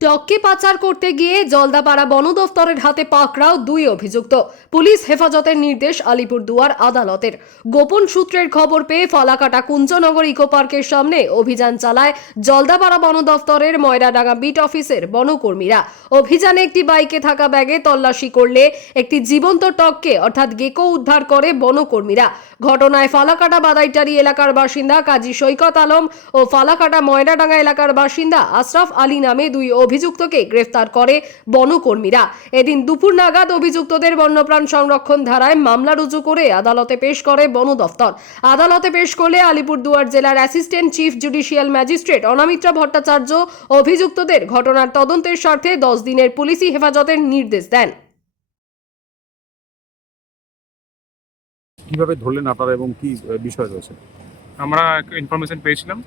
টককে পাচার করতে গিয়ে জলদাপাড়া বন দফতরের হাতে পাকড়াও দুই অভিযুক্ত। পুলিশ হেফাজতের নির্দেশ আলিপুরদুয়ার আদালতের। গোপন সূত্রের খবর পেয়ে ফালাকাটা কুঞ্জনগর ইকো পার্কের সামনে অভিযান চালায় জলদাপাড়া বন দফতরের ময়রাডাঙ্গা বিট অফিসের বনকর্মীরা। অভিযানে একটি বাইকে থাকা ব্যাগে তল্লাশি করলে একটি জীবন্ত টককে, অর্থাৎ গেকো, উদ্ধার করে বনকর্মীরা। ঘটনায় ফালাকাটা বাদাইটারি এলাকার বাসিন্দা কাজী সৈকত আলম ও ফালাকাটা ময়রাডাঙ্গা এলাকার বাসিন্দা আশরাফ আলী নামে দুই অভিযুক্তকে গ্রেফতার করে বনকর্মীরা। এদিন দুপুর নাগাদ অভিযুক্তদের বন্যপ্রাণ সংরক্ষণ ধারায় মামলা রুজু করে আদালতে পেশ করে বন দফতর। আদালতে পেশ করলে আলিপুরদুয়ার জেলার assistant chief judicial magistrate Anamitra Bhattacharya অভিযুক্তদের ঘটনার তদন্তের স্বার্থে দশ দিনের পুলিশি হেফাজতের নির্দেশ দেন। কীভাবে ধরলেন আপনারা এবং কি বিষয় রয়েছে? আমরা ইনফরমেশন পেয়েছিলাম।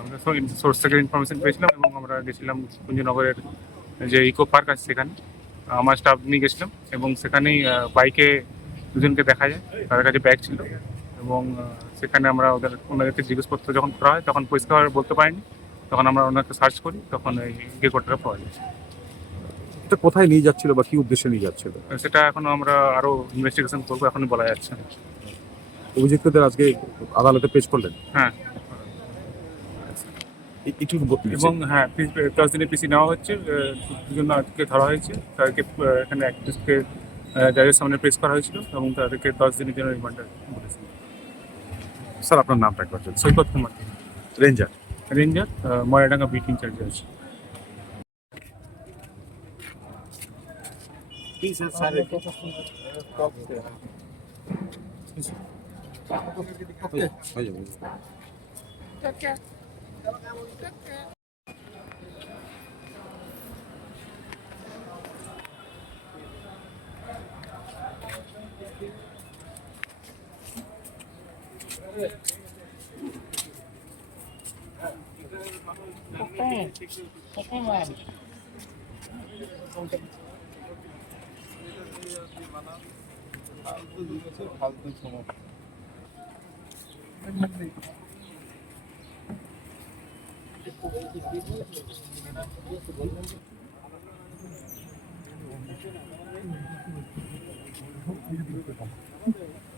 আমরা সোর্স থেকে ইনফরমেশন পেয়েছিলাম এবং আমরা গেছিলাম কুঞ্জনগরের যে ইকো পার্ক আছে সেখানে। আমার স্টাফ নিয়ে গেছিলাম এবং সেখানেই বাইকে দুজনকে দেখা যায়। তাদের কাছে ব্যাগ ছিল এবং সেখানে আমরা ওদের ওনাদেরকে জিজ্ঞেসপত্র যখন করা হয় তখন পরিষ্কার বলতে পারিনি। তখন আমরা ওনাকে সার্চ করি তখন এই গেকোটাকে পাওয়া যায়। এটা কোথায় নিয়ে যাচ্ছিল বা কি উদ্দেশ্যে নিয়ে যাচ্ছিল? সেটা এখনও আমরা আরও ইনভেস্টিগেশন করব এখনই বলা যাচ্ছে না। অভিযুক্তদের আজকে আদালতে পেশ করলেন? হ্যাঁ। একটু এবং হ্যাঁ পিস- দশ দিনের পিসি নেওয়া হচ্ছে দুজন আজকে ধরা হয়েছে তাদেরকে এখানে অ্যাক্ট্রেসকে জাজের সামনে প্রেস করা হয়েছিল এবং তাদেরকে দশ দিনের জন্য রিমান্ডার বলেছিল স্যার আপনার নামটা একবার Saikat Kumar ranger ranger Moyradanga beat ইনচার্জে আছে ポッペン、ポッペンは。Thank you. Thank you.